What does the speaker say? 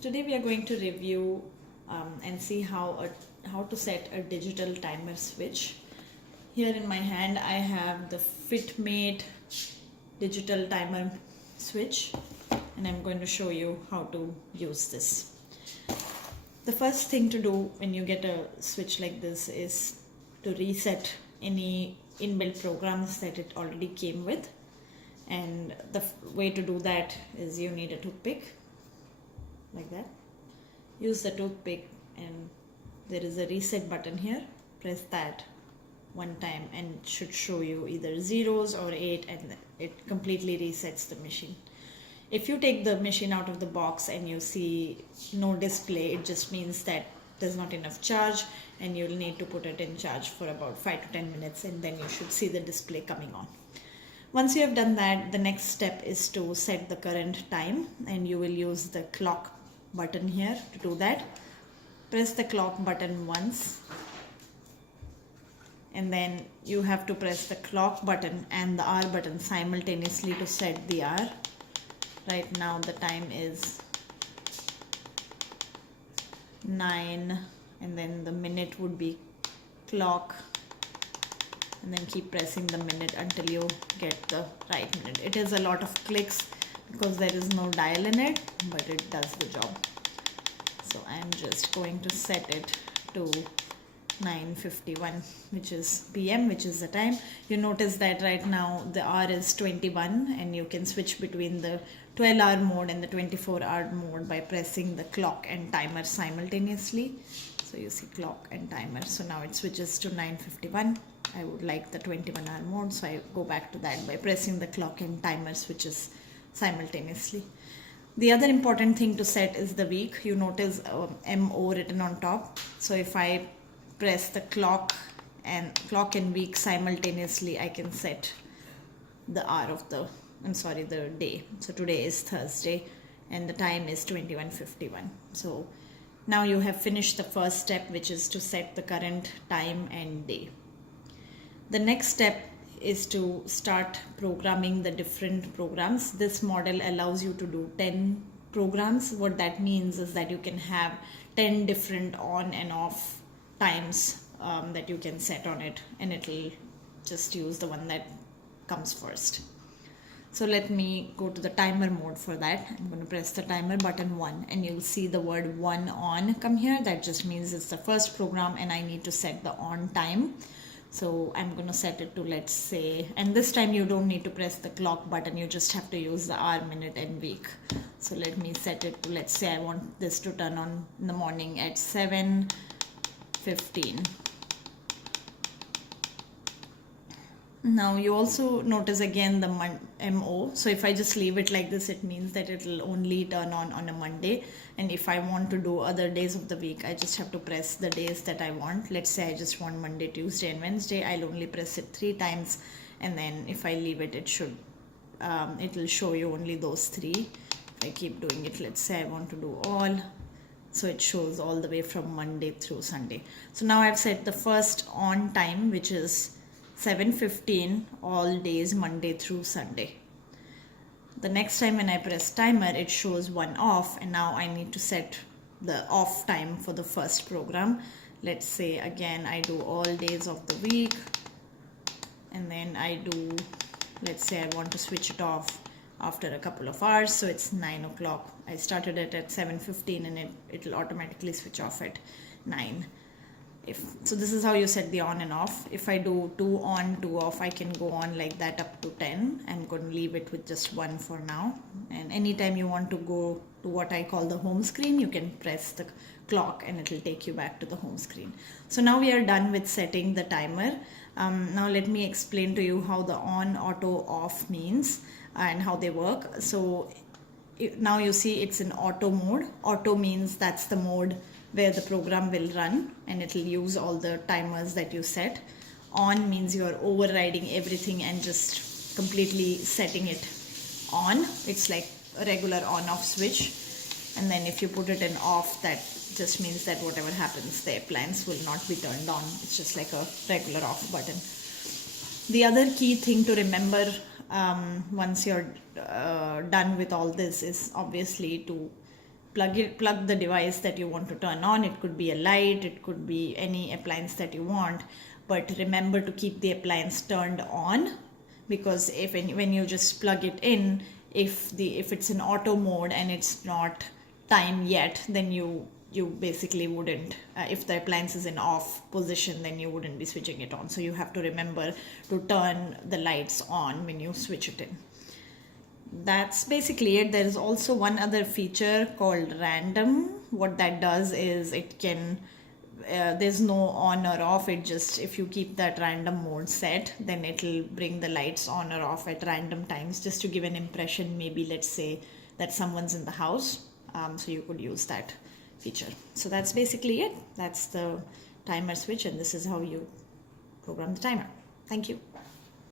Today we are going to review and see how to set a digital timer switch. Here in my hand I have the Fitmate digital timer switch, and I'm going to show you how to use this. The first thing to do when you get a switch like this is to reset any inbuilt programs that it already came with, and the way to do that is you need a toothpick like that. Use the toothpick and there is a reset button here. Press that one time and it should show you either zeros or 8, and it completely resets the machine. If you take the machine out of the box and you see no display, it just means that there's not enough charge and you'll need to put it in charge for about 5 to 10 minutes, and then you should see the display coming on. Once you have done that, the next step is to set the current time, and you will use the clock button here to do that. Press the clock button once, and then you have to press the clock button and the R button simultaneously to set the R. Right now the time is 9, and then the minute would be clock, and then keep pressing the minute until you get the right minute. It is a lot of clicks because there is no dial in it, but it does the job. So I'm just going to set it to 9:51, which is PM, which is the time. You notice that right now the R is 21, and you can switch between the 12-hour mode and the 24-hour mode by pressing the clock and timer simultaneously. So you see clock and timer. So now it switches to 9:51. I would like the 21-hour mode, so I go back to that by pressing the clock and timer switches simultaneously. The other important thing to set is the week. You notice MO written on top. So if I press the clock and week simultaneously, I can set the hour of the day. So today is Thursday and the time is 21:51. So now you have finished the first step, which is to set the current time and day. The next step is to start programming the different programs. This model allows you to do 10 programs. What that means is that you can have 10 different on and off times that you can set on it, and it will just use the one that comes first. So let me go to the timer mode for that. I'm going to press the timer button 1, and you'll see the word 1 on come here. That just means it's the first program and I need to set the on time. So I'm going to set it to, let's say, and this time you don't need to press the clock button, you just have to use the hour, minute and week. So let me set it to, let's say I want this to turn on in the morning at 7:15. Now you also notice again the MO. So if I just leave it like this, it means that it will only turn on a Monday. And if I want to do other days of the week, I just have to press the days that I want. Let's say I just want Monday, Tuesday and Wednesday. I'll only press it 3 times. And then if I leave it, it will show you only those 3. If I keep doing it, let's say I want to do all. So it shows all the way from Monday through Sunday. So now I've set the first on time, which is 7:15 all days, Monday through Sunday. The next time when I press timer, it shows 1 off, and now I need to set the off time for the first program. Let's say again I do all days of the week, and then I do, let's say I want to switch it off after a couple of hours, so it's 9 o'clock. I started it at 7:15 and it will automatically switch off at 9. So this is how you set the on and off. If I do 2 on, 2 off, I can go on like that up to 10. I'm going to leave it with just 1 for now. And anytime you want to go to what I call the home screen, you can press the clock and it will take you back to the home screen. So now we are done with setting the timer. Now let me explain to you how the on, auto, off means and how they work. So now you see it's in auto mode. Auto means that's the mode where the program will run and it will use all the timers that you set. On means you are overriding everything and just completely setting it on. It's like a regular on-off switch. And then if you put it in off, that just means that whatever happens, the appliance will not be turned on. It's just like a regular off button. The other key thing to remember once you're done with all this is obviously to plug the device that you want to turn on. It could be a light, it could be any appliance that you want, but remember to keep the appliance turned on, because when you just plug it in, if it's in auto mode and it's not time yet, then you basically wouldn't, if the appliance is in off position, then you wouldn't be switching it on. So you have to remember to turn the lights on when you switch it in. That's basically it. There is also one other feature called random. What that does is it can, there's no on or off. It just, if you keep that random mode set, then it'll bring the lights on or off at random times, just to give an impression, maybe let's say that someone's in the house. So you could use that feature. So that's basically it. That's the timer switch, and this is how you program the timer. Thank you.